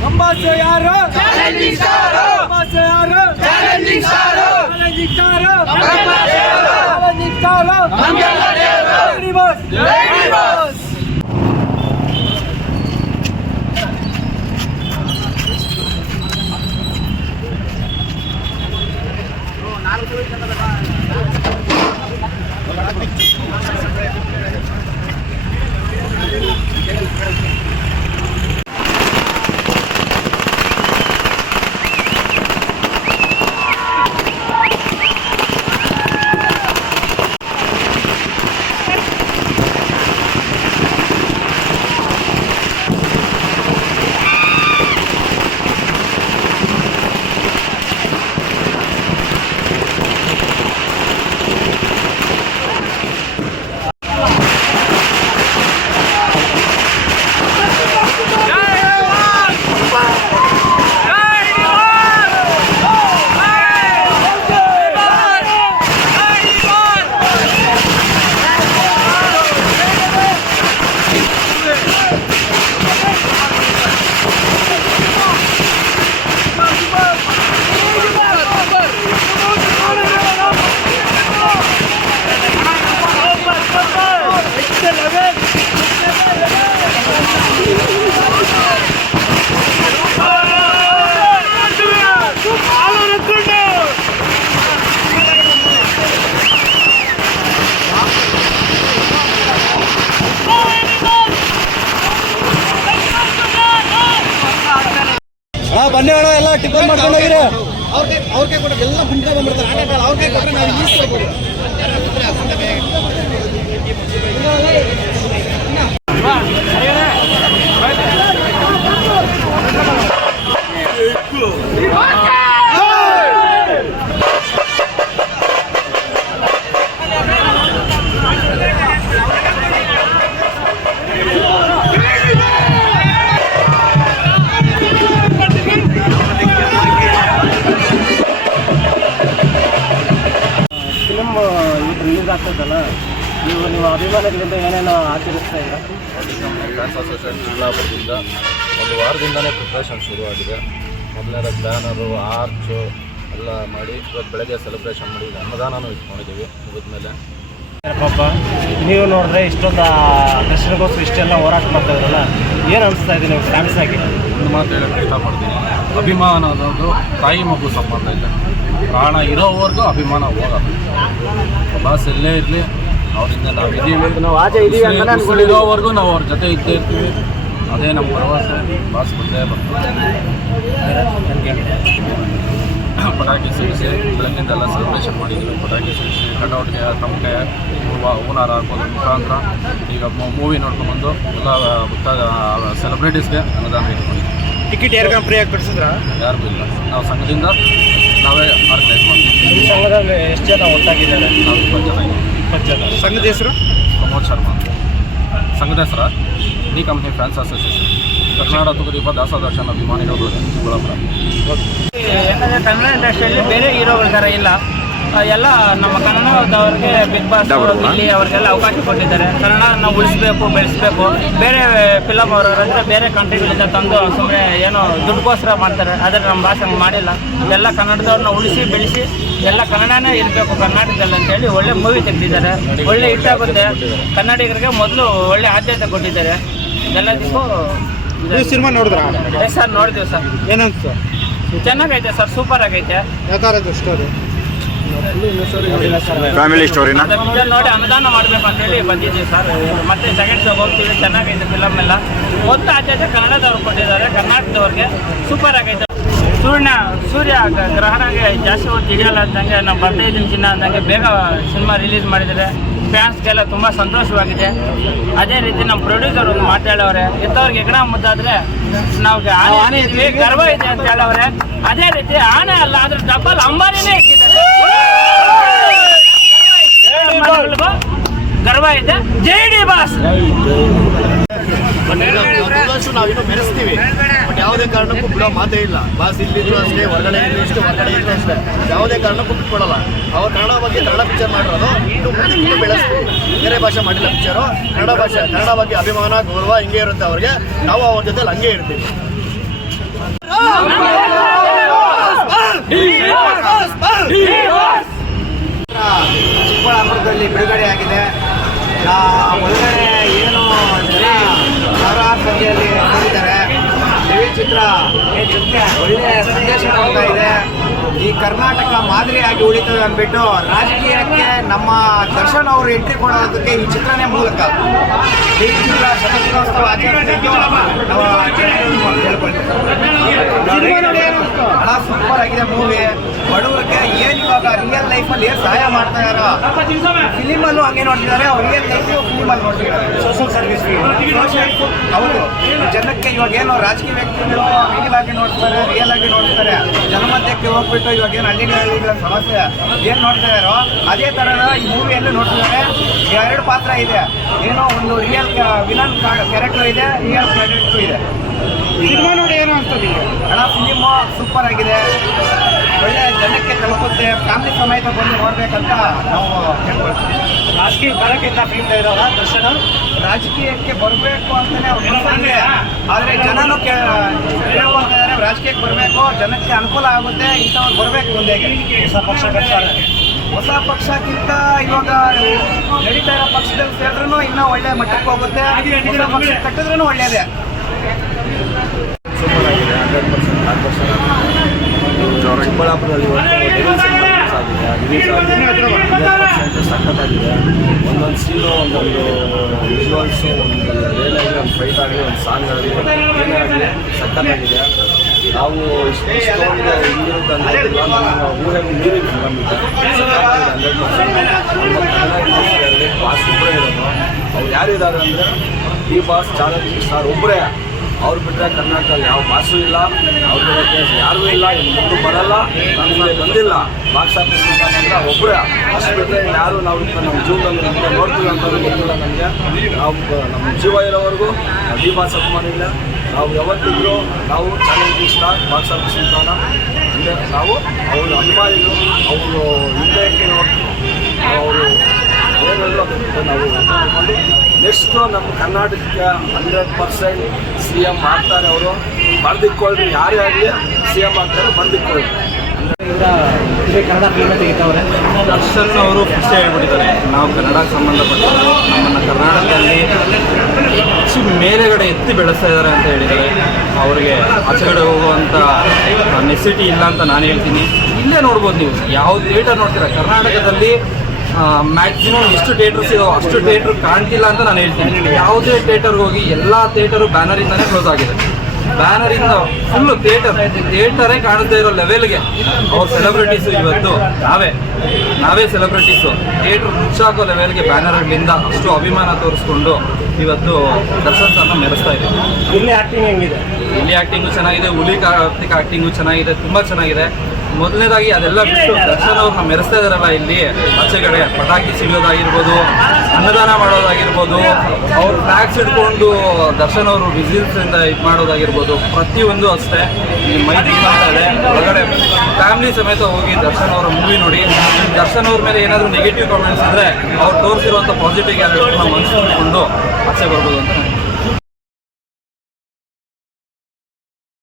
Namaste yaaro, challenging star. Namaste yaaro, challenging star. Challenging star. Challenging star. Mangala Devaru. Lady boss. Lady boss. ಬನ್ನಿ ಅಣ್ಣ, ಎಲ್ಲ tiffin ಮಾಡ್ಕೊಂಡು ಹೋಗಿರಿ. ಅವ್ರಿಗೆ ಕೊಟ್ಟರೆ ಎಲ್ಲ ಮುಂದೆ ಬಂದ್ಬಿಡ್ತಾರೆ. ಅವ್ರಿಗೆ ಕೊಟ್ಟರೆ ನಾವು ಈಸ್ಕೊಳ್ಬೋದು. ರಿಲೀಸ್ ಆಗ್ತದಲ್ಲ, ನೀವು ಅಭಿಮಾನಿಗಳಿಂದ ಏನೇನು ಆಚರಿಸ್ತಾ ಇದ್ದೀರಾ? ಫ್ಯಾನ್ಸ್ ಅಸೋಸಿಯೇಷನ್ ಜಿಲ್ಲಾಪುರದಿಂದ ಒಂದು ವಾರದಿಂದನೇ ಪ್ರಿಪ್ರೇಷನ್ ಶುರುವಾಗಿದೆ. ಮೊದಲನೇ ಬ್ಯಾನರು, ಆರ್ಚು ಎಲ್ಲ ಮಾಡಿ ಇವತ್ತು ಬೆಳಗ್ಗೆ ಸೆಲೆಬ್ರೇಷನ್ ಮಾಡಿ ಅನ್ನದಾನನೂ ಇಟ್ಕೊಂಡಿದ್ದೀವಿ. ಮುಗಿದ್ಮೇಲೆ ಪಾಪ ನೀವು ನೋಡಿದ್ರೆ ಇಷ್ಟೊಂದು ದರ್ಶನಗೋಸ್ಕರ ಇಷ್ಟೆಲ್ಲ ಹೋರಾಟ ಮಾಡ್ತಾ ಇದ್ರಲ್ಲ, ಏನು ಅನಿಸ್ತಾ ಇದೆ ನೀವು ಫ್ಯಾನ್ಸ್ ಆಗಿ? ಒಂದು ಮಾತು ಹೇಳೋಕ್ಕೆ ಇಷ್ಟಪಡ್ತೀನಿ, ಅಭಿಮಾನ ಅನ್ನೋದು ತಾಯಿ ಮಗು ಸಂಬಂಧ ಇದೆ. ಪ್ರಾಣ ಇರೋವರೆಗೂ ಅಭಿಮಾನ ಹೋಗೋದು. ಬಾಸ್ ಎಲ್ಲೇ ಇರಲಿ ಅವರಿಂದ ನಾವು ಇದ್ದೀವಿ, ಇರೋವರೆಗೂ ನಾವು ಅವ್ರ ಜೊತೆ ಇದ್ದೇ ಇರ್ತೀವಿ. ಅದೇ ನಮ್ಮ ಭರವಸೆ. ಬಾಸ್ ಬಂದೇ ಬರ್ತಾರೆ. ಪಟಾಕಿ ಸಿಡಿಸಿ ಬೆಳಗ್ಗಿಂದೆಲ್ಲ ಸೆಲೆಬ್ರೇಷನ್ ಮಾಡಿದ್ದೀವಿ. ಪಟಾಕಿ ಸಿಡಿಸಿ ಕಟೌಟ್ಗೆ ತಮಗೆ ಹೂನಾರ ಹಾಕೋದ್ರ ಮುಖಾಂತರ ಈಗ ಮೂವಿ ನೋಡ್ಕೊಂಡ್ಬಂದು ಎಲ್ಲ ಸೆಲೆಬ್ರಿಟೀಸ್ಗೆ ಅನ್ನದಾನ ಇಟ್ಕೊಂಡಿದ್ದೀವಿ. ಟಿಕೆಟ್ ಯಾರಿಗ ಫ್ರೀಯಾಗಿ ಕೊಡಿಸಿದ್ರ? ಯಾರಿಗೂ ಇಲ್ಲ. ನಾವು ಸಂಘದಿಂದ ನಾವೇ ಆರ್ಗನೈಸ್ ಮಾಡ್ತೀವಿ. ನಿಮ್ಮ ಸಂಘದಲ್ಲಿ ಎಷ್ಟು ಜನ ಒಟ್ಟಾಗಿದ್ದಾರೆ? ನಾವು 20 ಜನ ಇದ್ದೀವಿ. 20 ಜನ. ಸಂಘದ ಹೆಸರು ಪ್ರಮೋದ್ ಶರ್ಮಾ. ಸಂಘದ ಹೆಸರು D company fans association, Karnataka Thoogudeepa Dasadarshan ಅಭಿಮಾನಿಗಳು ಚಿಕ್ಕಬಳ್ಳಾಪುರ. ಯಾಕಂದರೆ ಕನ್ನಡ ಇಂಡಸ್ಟ್ರಿಯಲ್ಲಿ ಬೇರೆ ಹೀರೋಗಳ ಥರ ಇಲ್ಲ. ಎಲ್ಲ ನಮ್ಮ ಕನ್ನಡದವ್ರಿಗೆ ಬಿಗ್ ಬಾಸ್ ಇಲ್ಲಿ ಅವ್ರಿಗೆಲ್ಲ ಅವಕಾಶ ಕೊಟ್ಟಿದ್ದಾರೆ. ಕನ್ನಡನ ಉಳಿಸ್ಬೇಕು, ಬೆಳೆಸಬೇಕು. ಬೇರೆ ಫಿಲಮ್ ಅವರಂದ್ರೆ ಬೇರೆ ಕಂಟ್ರಿಗಳಿಂದ ತಂದು ಸುಮ್ಮನೆ ಏನೋ ದುಡ್ಡುಗೋಸ್ಕರ ಮಾಡ್ತಾರೆ. ಆದರೆ ನಮ್ಮ ಭಾಷೆ ಹಂಗೆ ಮಾಡಿಲ್ಲ. ಎಲ್ಲ ಕನ್ನಡದವ್ರನ್ನ ಉಳಿಸಿ ಬೆಳೆಸಿ ಎಲ್ಲ ಕನ್ನಡನೇ ಇರಬೇಕು ಕರ್ನಾಟಕದಲ್ಲಿ ಅಂತೇಳಿ ಒಳ್ಳೆ ಮೂವಿ ತೆಗೆದಿದ್ದಾರೆ. ಒಳ್ಳೆ ಹಿಟ್ಟಾಗುತ್ತೆ. ಕನ್ನಡಿಗರಿಗೆ ಮೊದಲು ಒಳ್ಳೆ ಆದ್ಯತೆ ಕೊಟ್ಟಿದ್ದಾರೆ. ಎಲ್ಲದಕ್ಕೂ ಸಿನಿಮಾ ನೋಡಿದ್ರ? ಸರ್ ನೋಡಿದ್ದೀವಿ ಸರ್. ಏನಂತ? ಚೆನ್ನಾಗೈತೆ ಸರ್, ಸೂಪರ್ ಆಗೈತೆ. ಯಾವ ಥರ ಸ್ಟೋರಿ? ಫ್ಯಾಮಿಲಿ ಸ್ಟೋರಿನ ನೋಡಿ ಅನ್ನದಾನ ಮಾಡಬೇಕು ಅಂತೇಳಿ ಬಂದಿದ್ದೀವಿ ಸರ್. ಮತ್ತೆ ಸೆಕೆಂಡ್ ಶೋ ಹೋಗ್ತೀವಿ. ಚೆನ್ನಾಗೈತೆ ಫಿಲಮ್ ಎಲ್ಲ. ಮೊದಲು ಆದ್ಯತೆ ಕನ್ನಡದವ್ರು ಕೊಟ್ಟಿದ್ದಾರೆ. ಕರ್ನಾಟಕದವ್ರಿಗೆ ಸೂಪರ್ ಆಗೈತೆ. ಸೂರ್ಯ ಗ್ರಹಣಗೆ ಜಾಸ್ತಿ ಹೊತ್ತು ಹಿಡಿಯಲ್ಲ ಅಂದಂಗೆ ನಾವು ಬರ್ತಾ ಇದ್ದೀನಿ ಚಿನ್ನ ಅಂದಂಗೆ ಬೇಗ ಸಿನಿಮಾ ರಿಲೀಸ್ ಮಾಡಿದರೆ ಫ್ಯಾನ್ಸ್ಗೆಲ್ಲ ತುಂಬ ಸಂತೋಷವಾಗಿದೆ. ಅದೇ ರೀತಿ ನಮ್ಮ ಪ್ರೊಡ್ಯೂಸರ್ ಒಂದು ಮಾತಾಡೋರೆ, ಎತ್ತವ್ರಿಗೆ ಹೆಗಣ ಮುದ್ದಾದ್ರೆ ನಾವು ಆನೆ ಇದ್ವಿ, ಗರ್ವ ಇದೆ ಅಂತ ಹೇಳವ್ರೆ. ಅದೇ ರೀತಿ ಆನೆ ಅಲ್ಲ, ಅದ್ರ ಡಬ್ಬಲ್ ಅಂಬಾರಿನೇ ಇಟ್ಟಿದ್ದಾರೆ. ಗರ್ವ ಇದೆ. ಜೈ ಡಿ ಬಾಸ್. ನಾವಿನ್ನೂ ಮೆರೆಸ್ತೀವಿ, ಬಟ್ ಯಾವುದೇ ಕಾರಣಕ್ಕೂ ಬಿಡೋ ಮಾತೇ ಇಲ್ಲ. ಬಾಸ್ ಇಲ್ಲಿದ್ರು ಅಷ್ಟೇ, ಹೊರಗಡೆ ಇದ್ರು ಅಷ್ಟೇ, ಹೊರಗಡೆ ಇದ್ರು ಅಷ್ಟೇ, ಯಾವುದೇ ಕಾರಣಕ್ಕೂ ಬಿಟ್ಕೊಡಲ್ಲ. ಅವ್ರು ಕನ್ನಡ ಬಗ್ಗೆ ಕನ್ನಡ ಪಿಕ್ಚರ್ ಮಾಡಿರೋದು ಇನ್ನು ಮುಂದೆ ಬೆಳೆಸ್ತೀವಿ. ಬೇರೆ ಭಾಷೆ ಮಾಡಿಲ್ಲ ಪಿಕ್ಚರು, ಕನ್ನಡ ಬಗ್ಗೆ ಅಭಿಮಾನ ಗೌರವ ಹಿಂಗೆ ಇರುತ್ತೆ ಅವ್ರಿಗೆ. ನಾವು ಅವ್ರ ಜೊತೆಲಿ ಹಂಗೆ ಇರ್ತೀವಿ. ಚಿಕ್ಕಬಳ್ಳಾಪುರದಲ್ಲಿ ಬಿಡುಗಡೆ ಆಗಿದೆ. ಒಳಗಡೆ ಏನು ಜನ ಸಾವಿರಾರು ಸಂಖ್ಯೆಯಲ್ಲಿ ನೋಡಿದ್ದಾರೆ. ಟಿವಿ ಚಿತ್ರ ಒಳ್ಳೆಯ ಸಂದೇಶ ಕೊಡ್ತಾ ಇದೆ. ಈ ಕರ್ನಾಟಕ ಮಾದರಿಯಾಗಿ ಉಳಿತದೆ ಅಂದ್ಬಿಟ್ಟು ರಾಜಕೀಯಕ್ಕೆ ನಮ್ಮ ದರ್ಶನ್ ಅವರು ಎಂಟ್ರಿ ಕೊಡೋದಕ್ಕೆ ಈ ಚಿತ್ರನೇ ಮೂಲಕ. ಟಿವಿ ಚಿತ್ರ ಶತಮಾನೋತ್ಸವ ಆಚರಿಸಿದ್ದು ನಾವು ಹಣ ಸೂಪರ್ ಆಗಿದೆ ಮೂವಿ. ಬಡವರಿಗೆ ಏನು ಇವಾಗ ರಿಯಲ್ ಲೈಫಲ್ಲಿ ಏನು ಸಹಾಯ ಮಾಡ್ತಾ ಇದ್ದಾರೋ ಫಿಲಿಮಲ್ಲೂ ಹಂಗೆ ನೋಡ್ತಿದ್ದಾರೆ, ಅವ್ರು ರಿಯಲ್ ಲೈಫ್ ಫಿಲಿಮಲ್ಲಿ ನೋಡ್ತಿದ್ದಾರೆ. ಸೋಷಿಯಲ್ ಸರ್ವಿಸ್ ಹೌದು. ಜನಕ್ಕೆ ಇವಾಗ ಏನು ರಾಜಕೀಯ ವ್ಯಕ್ತಿಗಳು ರಿಯಲ್ ಆಗಿ ನೋಡ್ತಾರೆ, ರಿಯಲ್ ಆಗಿ ನೋಡ್ತಾರೆ. ಜನಮಧ್ಯಕ್ಕೆ ಹೋಗ್ಬಿಟ್ಟು ಇವಾಗ ಏನು ಹಳ್ಳಿಗಳ ಸಮಸ್ಯೆ ಏನು ನೋಡ್ತಾ ಇದ್ದಾರೋ ಅದೇ ಥರದ ಈ ಮೂವಿಯಲ್ಲೂ ನೋಡ್ತಿದ್ದಾರೆ. 2 ಪಾತ್ರ ಇದೆ. ಏನೋ ಒಂದು ರಿಯಲ್ ವಿಲನ್ ಕ್ಯಾರೆಕ್ಟರ್ ಇದೆ, ರಿಯಲ್ ಕ್ಯಾರೆಕ್ಟರ್ ಇದೆ. ಸಿನಿಮಾ ನೋಡಿ ಏನು ಅನ್ಸ್ತದೆ ಹಣ? ಫಿಲಿಮು ಸೂಪರ್ ಆಗಿದೆ, ಒಳ್ಳೆ ಜನಕ್ಕೆ ತಲುಪುತ್ತೆ. ಫ್ಯಾಮಿಲಿ ಸಮೇತ ಬಂದು ನೋಡ್ಬೇಕಂತ ನಾವು ಹೇಳ್ಕೊಳ್ತೀವಿ. ರಾಜಕೀಯ ಬರೋಕ್ಕಿಂತ ಫಿಲ್ಮ್ ಇರೋರ ದರ್ಶನ ರಾಜಕೀಯಕ್ಕೆ ಬರಬೇಕು ಅಂತಲೇ ಅವ್ರು ಇದೆ. ಆದರೆ ಜನನೂ ಕೇಳಬೇಕು ಅಂತ ಇದ್ದಾರೆ. ರಾಜಕೀಯಕ್ಕೆ ಬರಬೇಕು, ಜನಕ್ಕೆ ಅನುಕೂಲ ಆಗುತ್ತೆ, ಇಂಥವ್ರು ಬರಬೇಕು ಮುಂದೆಗೆ. ಹೊಸ ಪಕ್ಷ ಕಟ್ತಾರೆ. ಹೊಸ ಪಕ್ಷಕ್ಕಿಂತ ಇವಾಗ ನಡೀತಾ ಇರೋ ಪಕ್ಷದಲ್ಲಿ ಸೇರಿದ್ರೂ ಇನ್ನೂ ಒಳ್ಳೆ ಮಟ್ಟಕ್ಕೆ ಹೋಗುತ್ತೆ. ಹೊಸ ಪಕ್ಷ ಕಟ್ಟಿದ್ರೂ ಒಳ್ಳೆಯದೇ. ಸೂಪರ್ ಆಗಿದೆ. 100% ಚಿಕ್ಕಬಳ್ಳಾಪುರದಲ್ಲಿ ಸಖತ್ತಾಗಿದೆ. ಒಂದೊಂದು ಸೀನು, ಒಂದೊಂದು ವಿಜುವಲ್ಸು, ಒಂದು ಏನಾಗಲಿ, ಒಂದು ಫೈಟ್ ಆಗಲಿ, ಒಂದು ಸಾಂಗ್ ಆಗಲಿ, ಏನೇ ಆಗಲಿ ಸಖತ್ತಾಗಿದೆ. ನಾವು ಇಷ್ಟೊಂದು ಹಿಂದಿರುತ್ತೆ ಅಂತ ಊರಲ್ಲಿ ನೀರಿಗೆ ಬಂದಿದೆ. 100% ಬಾಸ್ ಒಬ್ಬರೇ ಇರೋದು. ಅವ್ರು ಯಾರಿದ್ದಾರೆ ಅಂದರೆ ಡಿ ಬಾಸ್, ಚಾಲೆಂಜಿಂಗ್ ಸ್ಟಾರ್ ಒಬ್ಬರೇ. ಅವ್ರು ಬಿಟ್ಟರೆ ಕರ್ನಾಟಕದಲ್ಲಿ ಯಾವ ಭಾಷೆ ಇಲ್ಲ, ಅವ್ರ ಬಗ್ಗೆ ಯಾರೂ ಇಲ್ಲ, ಇನ್ನು ಮುಂದೆ ಬರಲ್ಲ, ನಮಗೆ ಬಂದಿಲ್ಲ. ಬಾಕ್ಸ್ ಆಫೀಸ್ ಅಂತ ಒಬ್ಬರೇ. ಅಷ್ಟು ಬಿಟ್ಟರೆ ಯಾರು ನಾವು ನಮ್ಮ ಜೀವನದಲ್ಲಿ ನೋಡ್ತೀವಿ ಅಂತ ಗೊತ್ತಿಲ್ಲ ನಮಗೆ. ನಾವು ನಮ್ಮ ಜೀವ ಇರೋವರೆಗೂ ಡಿ ಬಾಸ್ ಅಭಿಮಾನಿಲ್ಲ. ನಾವು ಯಾವತ್ತಿದ್ರು ನಾವು ಚಾಲೆಂಜಿಂಗ್ ಸ್ಟಾರ್, ಬಾಕ್ಸ್ ಆಫೀಸ್ ಅಂತ ಅಂದರೆ ನಾವು ಅವ್ರ ಅಭಿಮಾನಿಗಳು. ಅವರು ಹಿಂದೆ ಅವರು ಏನಾದರೂ ಅದಕ್ಕೆ ನಾವು ತಿಳ್ಕೊಂಡು ನೆಕ್ಸ್ಟು ನಮ್ಮ ಕರ್ನಾಟಕಕ್ಕೆ 100% CM ಮಾಡ್ತಾರೆ. ಅವರು ಬಂದಿಕ್ಕೊಳ್ರಿ, ಯಾರೇ ಆಗಲಿ CM ಆಗ್ತಾರೆ, ಬಂದಿಕ್ಕೊಳ್ರಿ. ಕನ್ನಡ ಫಿಲ್ಮ್ ತೆಗಿತಾವ್ರೆ. ದರ್ಶನ್ ಅವರು ಖುಷಿ ಹೇಳ್ಬಿಟ್ಟಿದ್ದಾರೆ. ನಾವು ಕನ್ನಡಕ್ಕೆ ಸಂಬಂಧಪಟ್ಟವರು, ನಮ್ಮನ್ನು ಕರ್ನಾಟಕದಲ್ಲಿ ಹೆಚ್ಚು ಮೇಲೆಗಡೆ ಎತ್ತಿ ಬೆಳೆಸ್ತಾ ಇದ್ದಾರೆ ಅಂತ ಹೇಳಿದ್ದಾರೆ. ಅವರಿಗೆ ಆಚೆಗಡೆ ಹೋಗುವಂಥ ನೆಸಿಟಿ ಇಲ್ಲ ಅಂತ ನಾನು ಹೇಳ್ತೀನಿ. ಇಲ್ಲೇ ನೋಡ್ಬೋದು ನೀವು, ಯಾವ ಥಿಯೇಟರ್ ನೋಡ್ತೀರಾ ಕರ್ನಾಟಕದಲ್ಲಿ ಮ್ಯಾಕ್ಸಿಮಮ್ ಎಷ್ಟು ಥಿಯೇಟರ್ಸ್ ಇದೋ ಅಷ್ಟು ಥಿಯೇಟ್ರ್ ಕಾಣ್ತಿಲ್ಲ ಅಂತ ನಾನು ಹೇಳ್ತೀನಿ. ಯಾವುದೇ ಥಿಯೇಟರ್ಗೆ ಹೋಗಿ ಎಲ್ಲ ಥಿಯೇಟರು ಬ್ಯಾನರಿಂದನೇ ಕ್ಲೋಸ್ ಆಗಿದೆ. ಬ್ಯಾನರಿಂದ ಫುಲ್ಲು ಥಿಯೇಟರೇ ಕಾಣದೇ ಇರೋ ಲೆವೆಲ್ಗೆ ಅವ್ರ ಸೆಲೆಬ್ರಿಟೀಸು ಇವತ್ತು ನಾವೇ ಸೆಲೆಬ್ರಿಟೀಸು ಥಿಯೇಟ್ರ್ ಮುಚ್ಚಾಕೋ ಲೆವೆಲ್ಗೆ ಬ್ಯಾನರ್ಗಳಿಂದ ಅಷ್ಟು ಅಭಿಮಾನ ತೋರಿಸ್ಕೊಂಡು ಇವತ್ತು ದರ್ಶನ್ ಸರ್ನ ಮೆರೆಸ್ತಾ ಇದ್ದೀವಿ. ಇಲ್ಲಿ ಆ್ಯಕ್ಟಿಂಗ್ ಹೆಂಗಿದೆ? ಇಲ್ಲಿ ಆ್ಯಕ್ಟಿಂಗು ಚೆನ್ನಾಗಿದೆ, ಹುಲಿ ಕಾರ್ತಿಕ್ ಆ್ಯಕ್ಟಿಂಗು ಚೆನ್ನಾಗಿದೆ, ತುಂಬ ಚೆನ್ನಾಗಿದೆ. ಮೊದಲನೇದಾಗಿ ಅದೆಲ್ಲ ಬಿಟ್ಟು ದರ್ಶನ್ ಅವ್ರನ್ನ ಮೆರೆಸ್ತಾ ಇದ್ದಾರಲ್ಲ ಇಲ್ಲಿ ಆಚೆಗಡೆ ಪಟಾಕಿ ಸಿಗೋದಾಗಿರ್ಬೋದು, ಅನ್ನದಾನ ಮಾಡೋದಾಗಿರ್ಬೋದು, ಅವ್ರು ಫ್ಲಾಗ್ಸ್ ಹಿಡ್ಕೊಂಡು ದರ್ಶನ್ ಅವರು ವಿಸಿಲ್ಸಿಂದ ಇದು ಮಾಡೋದಾಗಿರ್ಬೋದು, ಪ್ರತಿಯೊಂದು ಅಷ್ಟೇ ಇಲ್ಲಿ ಮೈ ತುಂಬ್ತಾ ಇದೆ. ಹೊರಗಡೆ ಫ್ಯಾಮಿಲಿ ಸಮೇತ ಹೋಗಿ ದರ್ಶನ್ ಅವರ ಮೂವಿ ನೋಡಿ. ದರ್ಶನ್ ಅವ್ರ ಮೇಲೆ ಏನಾದರೂ ನೆಗೆಟಿವ್ ಕಾಮೆಂಟ್ಸ್ ಇದ್ದರೆ ಅವ್ರು ತೋರಿಸಿರುವಂಥ ಪಾಸಿಟಿವ್ ಕ್ಯಾರೆಕ್ಟರ್ನ ಮನಸ್ಸು ಮಾಡಿಕೊಂಡು ಆಚೆ ಬರ್ಬೋದು ಅಂತ